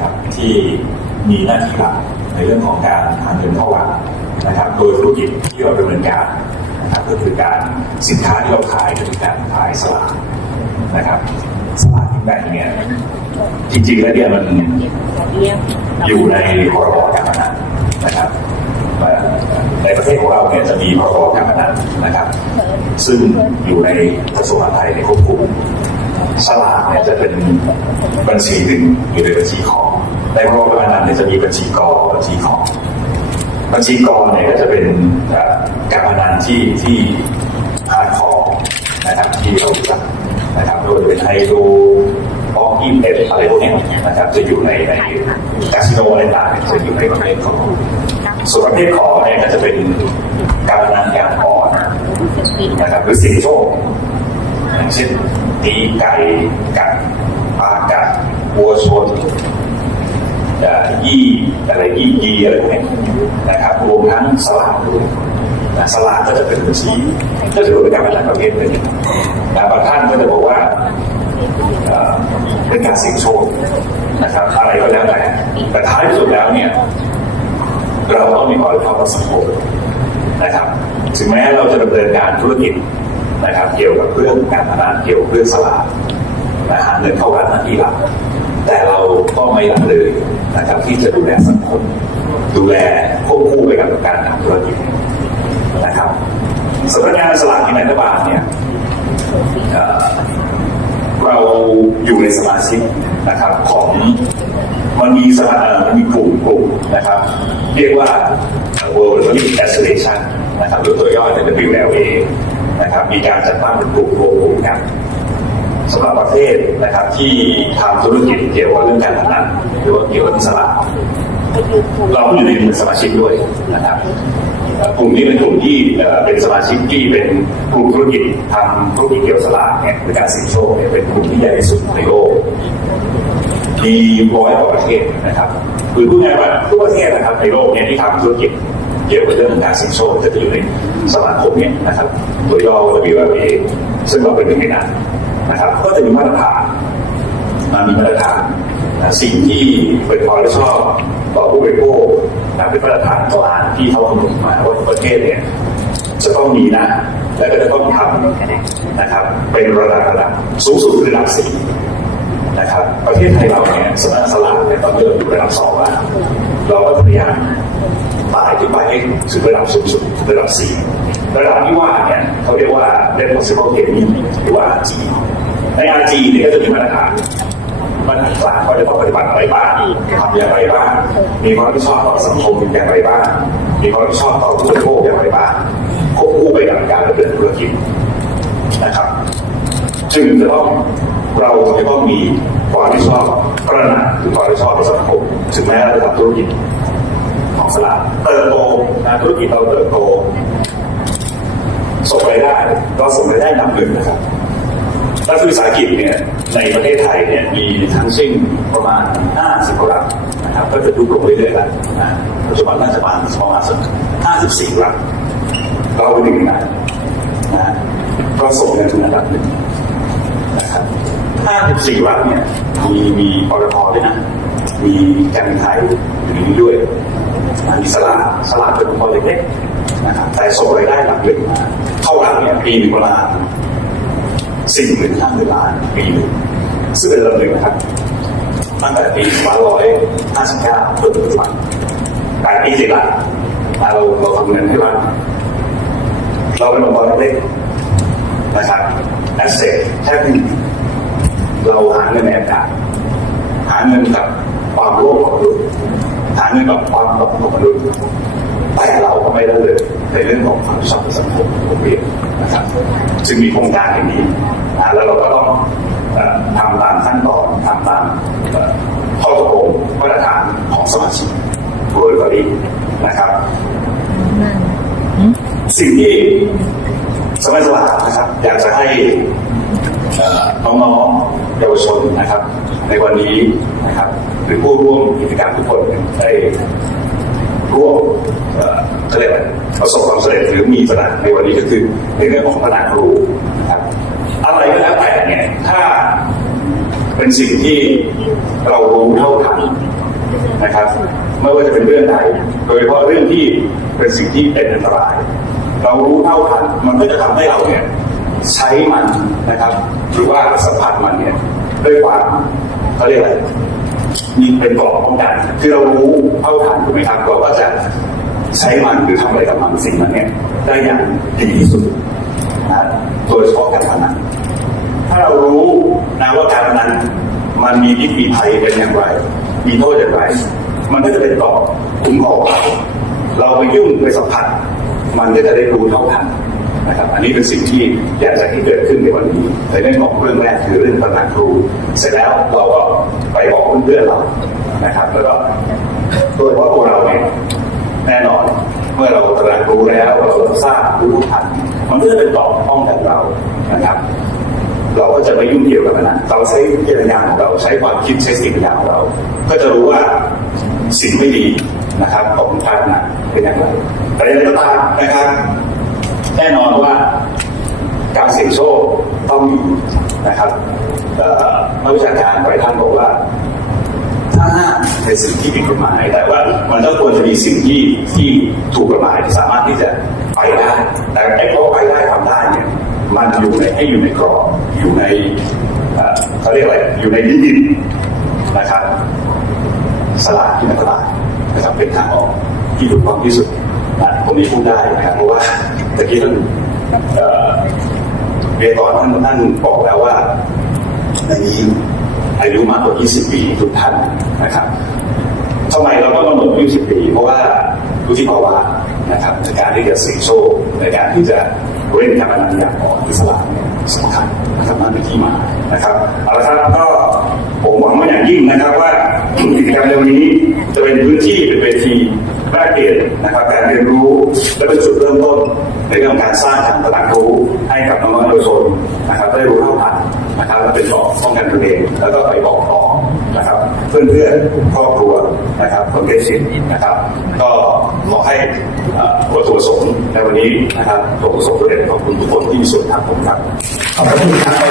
ครับที่มีหน้าที่หลักในเรื่องของการหาเงินเข้าวัดนะครับโดยธุรกิจที่เราดำเนินการนะครับก็คือการสินค้าที่เราขายก็คือการขายสลากนะครับสลากกินแบ่งเนี่ยจริงๆแล้วเนี่ยมันอยู่ในพรบการพนันนะครับเอ่ในประเทศของเราเนี่ยจะมีพรบการพนันนะครับ ซึ่งอยู่ในกระทรวงมหาดไทยในควบคุมสลากเนี่ยจะเป็นบัญชีหนึ่งอยู่ในบัญชีของ ในพรบการพนันเนี่ยจะมีบัญชีกอบัญชีของบัญชีกอเนี่ยก็จะเป็นการพนันที่ที่ฮาร์ดคอร์นะครับที่เรารู้จักนะครับไม่ว่าจะเป็นไฮโดรออกอินเอ็อะไรพวกนี้นะครับจะอยู่ในในคาสิโนอะไรต่างๆจะอยู่ในประเภทของส่วนประเภทของเนี่ยก็จะเป็นการพนันการอ่อนนะครับหรือสิ่งโชคอย่างเช่นตีไก่กัดปลากัดวัวชน ยี่อะไรยี่ยีอะไรพวกนี้นะครับรวมทั้งสลากด้วยนะสลากก็จะเป็นบัญชีก็ถือว่าเป็นการพนันประเภทหนึ่งนะบางท่านก็จะบอกว่าเป็นการเสี่ยงโชคนะครับอะไรก็แล้วแต่แต่ท้ายที่สุดแล้วเนี่ยเราต้องมีความรับผิดชอบต่อสังคมนะครับถึงแม้เราจะดำเนินการธุรกิจนะครับ เกี่ยวกับเรื่องการพนันเกี่ยวกับเรื่องสลากนะหาเงินเข้ารัฐนาที่หลัก แต่เราก็ไม่ละเลยนะครับที่จะดูแลสังคมดูแลควบคู่ไปกับการทำธุรกิจนะครับสำนักงานสลากกินแบ่งรัฐบาลเนี่ยเเราอยู่ในสมาชิกนะครับของมันมีสมามันมีกลุ่มกลุ่มนะครับ เรียกว่า World Economic Association นะครับหรือตัวย่อจะเป็น WLA นะครับมีการจัดตั้งเป็นกลุ่มรวมกลุ่มกัน สำหรับประเทศนะครับ ที่ทำธุรกิจเกี่ยวกับเรื่องการพนันหรือว่าเกี่ยวกับสลากเราก็อยู่ในสมาชิกด้วยนะครับกลุ่มนี้เป็นกลุ่มที่เป็นสมาชิกที่เป็นกลุ่มธุรกิจทำธุรกิจเกี่ยวสลากเนี่ยในการเสี่ยงโชคเนี่ยเป็นกลุ่มที่ใหญ่ที่สุดในโลกมีร้อยกว่าประเทศนะครับคือพูดง่ายว่าทุกประเทศนะครับในโลกเนี่ยที่ทำธุรกิจเกี่ยวกับเรื่องการเสี่ยงโชคจะอยู่ในสมาคมเนี่ยนะครับตัวย่อ WLA ซึ่งเราเป็นหนึ่งในนั้น นะครับ ก็จะมีมาตรฐานมามีมาตรฐานนะสิ่งที่เป็นความรับผิดชอบต่อผู้บริโภคนะเป็นมาตรฐานกลางที่เขากำหนดมาว่าประเทศเนี่ยจะต้องมีนะ และก็จะต้องทำนะครับ เป็นระดับระดับสูงสุดคือระดับสี่นะครับ ประเทศไทยเราเนี่ยสมัครสลากเนี่ยตอนเริ่มอยู่ระดับสองแล้วเราก็พยายามไต่ขึ้นไปให้ถึงระดับสูงสุดระดับสี่ระดับที่ว่าเนี่ยเขาเรียกว่า Net Possible Gaming หรือว่า RG ใน RG เนี่ยก็จะมีมาตรฐานมาตรฐานว่าจะต้องปฏิบัติอะไรบ้างทำอย่างไรบ้างมีความรับผิดชอบต่อสังคมอย่างไรบ้างมีความรับผิดชอบต่อผู้บริโภคอย่างไรบ้างควบคู่ไปกับการดำเนินธุรกิจนะครับจึงจะต้องเราจะต้องมีความรับผิดชอบตระหนักถึงความรับผิดชอบต่อสังคมถึงแม้เราจะทำธุรกิจของสลากเติบโตธุรกิจเราเติบโตส่งรายได้เราส่งรายได้นำหนึ่งนะครับ รัฐวิสาหกิจเนี่ยในประเทศไทยเนี่ยมีทั้งสิ้นประมาณ 50กว่ารัฐนะครับก็จะดูลงเรื่อยๆแล้วนะปัจจุบันน่าจะประมาณประมาณสัก54รัฐเราเป็นหนึ่งในนั้นนะก็ส่งเงินถึงระดับหนึ่งนะครับ54รัฐเนี่ยมีมีปตทด้วยนะ มีการบินไทยอยู่ในนี้ด้วยมีสลากสลากเป็นองค์กรเล็กๆนะครับแต่ส่งรายได้หลักหนึ่งมาเข้ารัฐเนี่ยปีหนึ่งประมาณ สี่หมื่นห้าหมื่นล้านปีหนึ่งซึ่งเป็นระดับหนึ่งนะครับตั้งแต่ปี2559จนถึงปัจจุบันแปดปีสิบละเราเราทำเงินให้รัฐเราเป็นองค์กรเล็กนะครับแอสเซทแค่หนึ่งเราหาเงินในอากาศหาเงินกับความโลภของมนุษย์หาเงินกับความตกของมนุษย์แต่เราก็ไม่ได้เลยในเรื่องของความชอบในสังคมผมเรีย นะครับจึงมีโครงการอย่างนี้นะแล้วเราก็ต้องทำตามขั้นตอนทำตามข้อตกลงมาตรฐานของสมาชิกโดยก็ดีนะครับ สิ่งที่สมัยสลากนะครับอยากจะให้น้องๆเยาวชนนะครับ ในวันนี้นะครับหรือผู้ร่วมกิจกรรมทุกคนได้ร่วม เอ่อเขาเรียกประสบความสำเร็จหรือมีปัญหาในวันนี้ก็คือในเรื่องของพัฒนาครูครับอะไรก็แล้วแต่เนี่ยถ้าเป็นสิ่งที่เรารู้เท่าทันนะครับไม่ว่าจะเป็นเรื่องใดโดยเฉพาะเรื่องที่เป็นสิ่งที่เป็นอันตราย เรารู้เท่าทันมันก็จะทำให้เราเนี่ยใช้มันนะครับ หรือว่าสัมผัสมันเนี่ยด้วยความเขาเรียกอะไรมีเป็นกรอบป้องกันคือเรารู้เท่าทันถูกไหมครับเราก็จะ ใช้มันหรือทำอะไรกับมันสิ่งนั้นเนี่ยได้อย่างดีที่สุดนะโดยเฉพาะการพนันถ้าเรารู้นะว่าการพนันมันมีพิษมีภัยเป็นอย่างไร มีโทษอย่างไร มันก็จะเป็นกรอบคุ้มครองเราไปยุ่งไปสัมผัส มันก็จะได้รู้เท่าทันนะครับอันนี้เป็นสิ่งที่อยากจะให้เกิดขึ้นในวันนี้ในเรื่องของเรื่องแรกคือเรื่องตำแหน่งครูเสร็จแล้วเราก็ไปบอกเพื่อนๆเรานะครับ แล้วก็โดยเฉพาะตัวเราเนี่ยแน่นอน เมื่อเรา้แล้วเราทราบรู้ทันมันก็จะเป็นตอบป้องกันเรานะครับเราก็จะไม่ยุ่งเกี่ยวกับมันนะเราใช้วิจารณญาณของเราใช้ความคิดใช้สิ่งอย่างของเรา ก็จะรู้ว่าสิ่งไม่ดีนะครับของท่านนะเป็นอย่างไรแต่ย่างไรก็ตามนะครับ แน่นอนว่าการเสี่ยงโชคต้องมีนะครับนักวิชาการหลายท่านบอกว่า ห้ามในสิ่งที่ผิดกฎหมายแต่ว่ามันก็ควรจะมีสิ่งที่ที่ถูกกฎหมายที่สามารถที่จะไปได้แต่ไอ้เพราไปได้ทำได้เนี่ยมันอยู่ในให้อยู่ในกรอบอยู่ในเขาเรียกอะไรอยู่ในลิมิตนะครับสลากที่มันตลาดนะครับเป็นทางออกที่ถูกต้องที่สุดผมนี่พูดได้นะครับเพราะว่าตะกี้ท่านเอ่อเรียนก่อนท่านท่านบอกแล้วว่าในนี้ อายุมากกว่า 20 ปีทุกท่านนะครับทำไมเราต้องกำหนดอายุ10ปี เพราะว่าวุฒิภาวะนะครับในการที่จะเสี่ยงโชคในการที่จะเล่นการพนันอย่างอ่อนอิสระเนี่ยสำคัญนะครับนั่นเป็นที่มานะครับเอาละครับก็ผมหวังว่าอย่างยิ่งนะครับว่ากิจกรรมในวันนี้จะเป็นพื้นที่เป็นเวทีแลกเปลี่ยนนะครับการเรียนรู้และเป็นจุดเริ่มต้นในเรื่องของการสร้างทางตลาดรู้ให้กับน้องๆเยาวชนนะครับได้รู้เท่าทัน นะครับและเป็นบอกป้องกันตัวเองแล้วก็ไปบอกต่อนะครับเพื่อนเพื่อนครอบครัวนะครับคนใกล้ชิดนะครับ ก็ขอให้วัตถุประสงค์ในวันนี้นะครับวัตถุประสงค์เด็นขอบคุณทุกคนที่มีส่วนทำผมครับขอบคุณครับ